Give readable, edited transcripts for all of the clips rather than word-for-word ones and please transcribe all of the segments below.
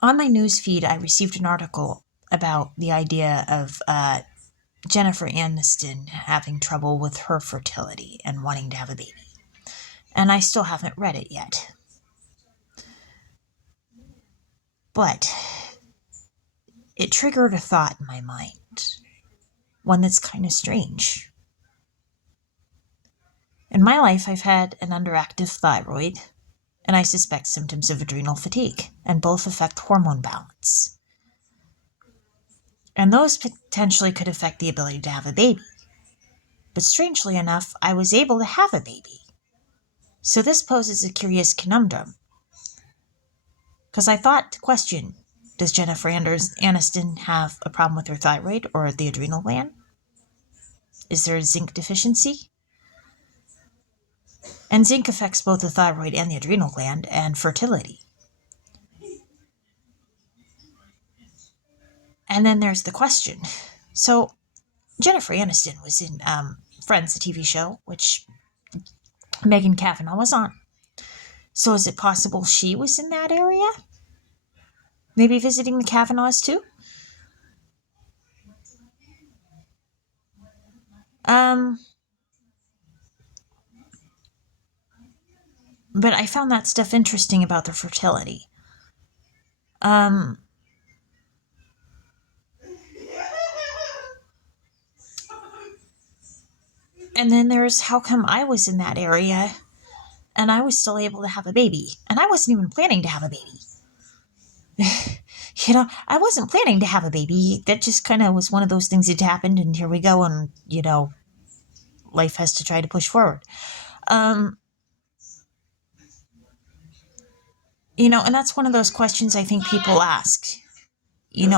On my news feed, I received an article about the idea of Jennifer Aniston having trouble with her fertility and wanting to have a baby. And I still haven't read it yet. But it triggered a thought in my mind, one that's kind of strange. In my life, I've had an underactive thyroid, and I suspect symptoms of adrenal fatigue, and both affect hormone balance. And those potentially could affect the ability to have a baby. But strangely enough, I was able to have a baby. So this poses a curious conundrum. Because I thought to question, does Jennifer Aniston have a problem with her thyroid or the adrenal gland? Is there a zinc deficiency? And zinc affects both the thyroid and the adrenal gland and fertility. And then there's the question. So Jennifer Aniston was in Friends, the TV show, which Megan Cavanagh was on. So is it possible she was in that area? Maybe visiting the Cavanaughs too? But I found that stuff interesting about their fertility. And then there's how come I was in that area and I was still able to have a baby. And I wasn't even planning to have a baby. I wasn't planning to have a baby. That just kind of was one of those things that happened, and here we go, and, life has to try to push forward. And that's one of those questions I think people ask.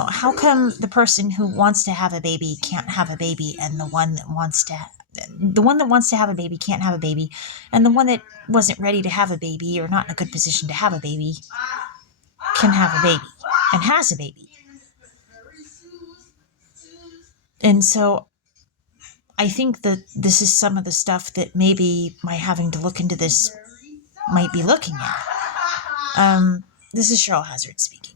How come the person who wants to have a baby can't have a baby, and the one that wants to have a baby can't have a baby, and the one that wasn't ready to have a baby or not in a good position to have a baby can have a baby and has a baby? And so I think that this is some of the stuff that maybe my having to look into this might be looking at. This is Cheryl Hazzard speaking.